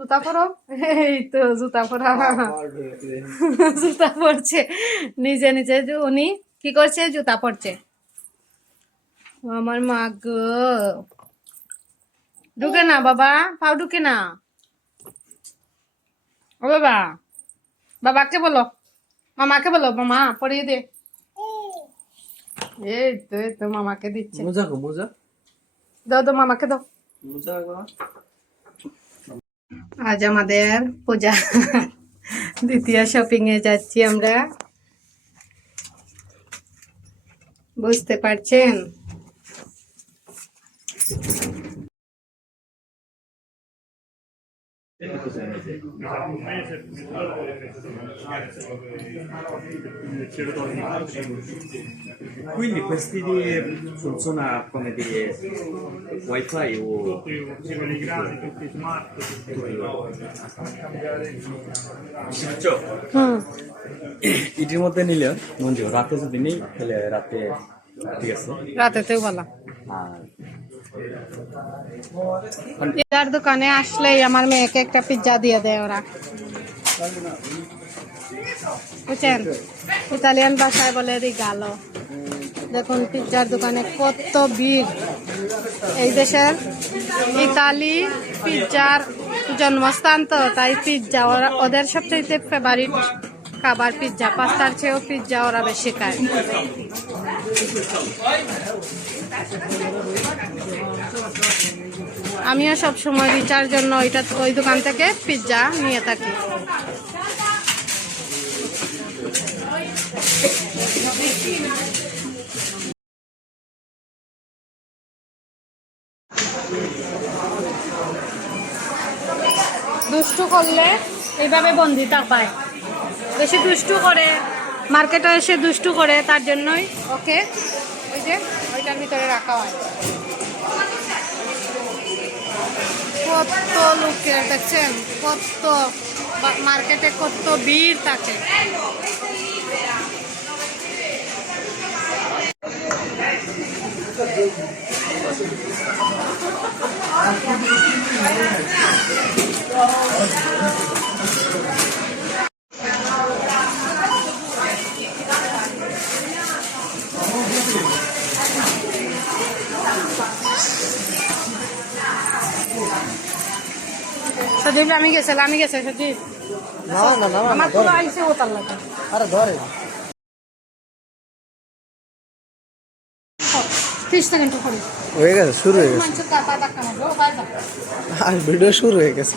জুতা পরো। এই তো জুতা পরা। জুতা পরছে নিজে নিজে। উনি কি করছে? জুতা পরছে। আমার মা গো, ঢুকে না বাবা, পাও ঢুকে না। ও বাবা, বাবাকে বলো, মামাকে বলো, মামা পরিয়ে দে। এই তো মামাকে দিচ্ছে। মোজা গো মোজা দাও দাও, মামাকে দাও। মোজা গো। আজ আমাদের পূজা, দ্বিতীয় শপিং এ যাচ্ছি আমরা, বুঝতে পারছেন? Quindi questi funziona come dire wifi o tutti quelli grandi, tutti smart, tutti শিখছো? হুম, এটির মধ্যে নিলে মঞ্জু রাতে যদি নেই তাহলে রাতে ঠিক আছে। রাতেতেও বলা। আর পিৎজার দোকানে আসলেই আমার মেয়েকে একটা পিৎজা দিয়ে দেয় ওরা, বুঝছেন? ইতালিয়ান ভাষায় বলে রিগালো। দেখুন পিৎজার দোকানে কত ভিড়। এই দেশের ইতালি পিৎজার জন্মস্থান, তো তাই পিৎজা ওদের সবচেয়ে ফেভারিট খাবার পিৎজা। পাস্তার চেয়েও পিৎজা ওরা বেশি খায়। আমিও সব সময় রিচার জন্য ওই দোকান থেকে পিৎজা নিয়ে থাকি। দুষ্টু করলে এইভাবে বন্দি পায়। বেশি দুষ্টু করে, মার্কেটে এসে দুষ্টু করে, তার জন্যই ওকে ওই যে ওইটার ভিতরে রাখা হয়। কত লোকের দেখছেন, কত মার্কেটে কত ভিড় থাকে। সজীব আমি গেছে সজীব। না না না আমার তো আইসে ও তার লাগে। আরে ধরে 30 সেকেন্ড করে হয়ে গেছে, শুরু হয়ে গেছে। মানুষ কার পা ধাক্কা মারবে, ও পায় না। আর ভিডিও শুরু হয়ে গেছে।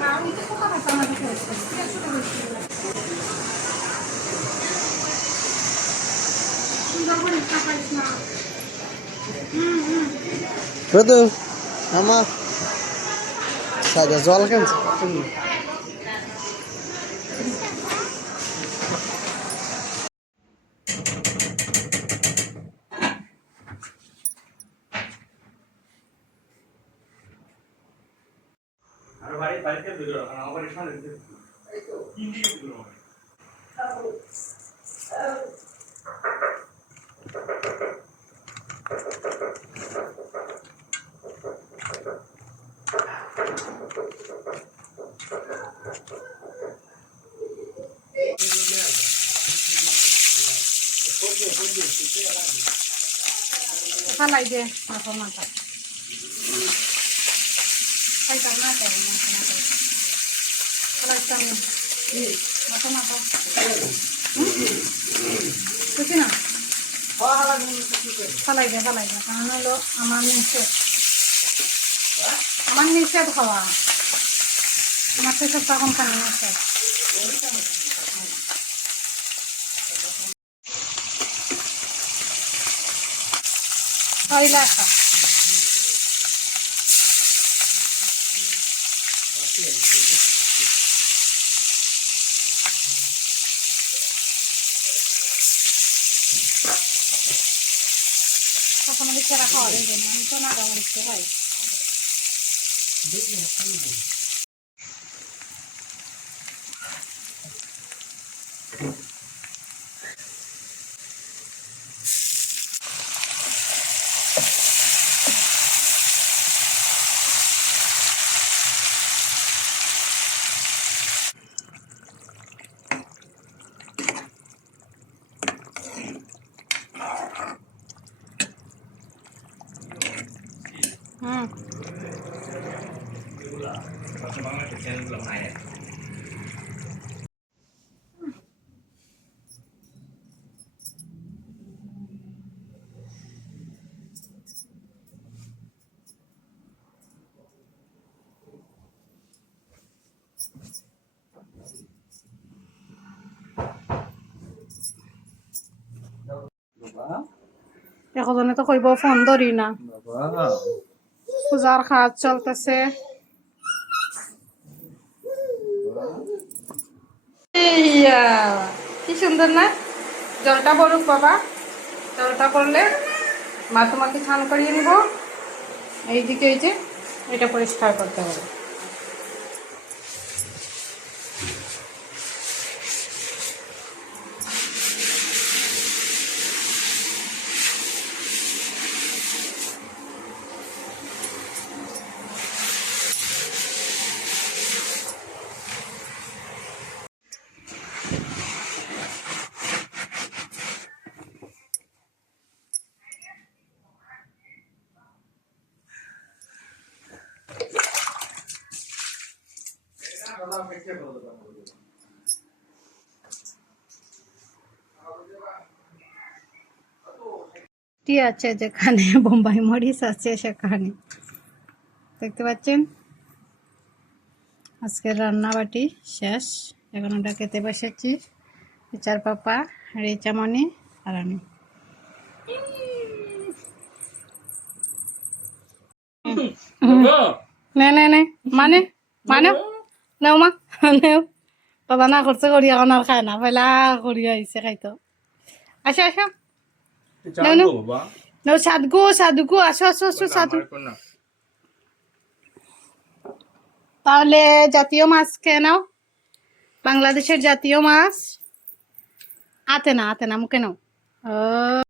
না আমি তো কথা বলতাম না কিছু। সুন্দর করে কাটাইস না। প্রদু আমার সাজা জল কেন আর বাড়িতে ভিডিও আমার বাড়ির সামনে তিন দিকে ভিডিও হবে। ফালাই দে মাথা মাথা। খাইতাম না তাই ফালাইতাম না। মাথা মাথা বুঝি না। ফালাই দে কারণ হলো আমার নিষেধ খাওয়া। আমার তো সব তখন খানি নিষেধ। হইলা খা। তখন আমি সেরা খাওয়া দেবো না, আমি তো না খাওয়া দিতে পাই। চ্যানেলগুলো বাংলাদেশের চ্যানেলগুলো নাই বাবা একজনে তো কইব ফোন ধরি না, বাবা পূজার কাজ চলতেছে। ইয়া, কি সুন্দর না? জলটা পড়ুক বাবা, জলটা পড়লে মা তোমাকে স্নান করিয়ে নিব। এইদিকে এই যে এটা পরিষ্কার করতে হবে। টি আছে যেখানে, বোম্বাই মরিচ আছে সেখানে, দেখতে পাচ্ছেন। আজকের রান্নাবাটি শেষ, এখন আমরা খেতে বসেছি। চার পাপা, রেচামণি আর আমি। নে নে নে, মানে মানে নেও মা, নেও। বাবা না করছে করি, এখন আর খায় না, পয়লা করি আইসে খাইতো। আসো আসো, নেও নেও বাবা নেও, সাদগু সাদগু, আসো আসো আসো সাদু। তাহলে জাতীয় মাছ খেয়ে নাও, বাংলাদেশের জাতীয় মাছ। আতে না মুখে নাও। ও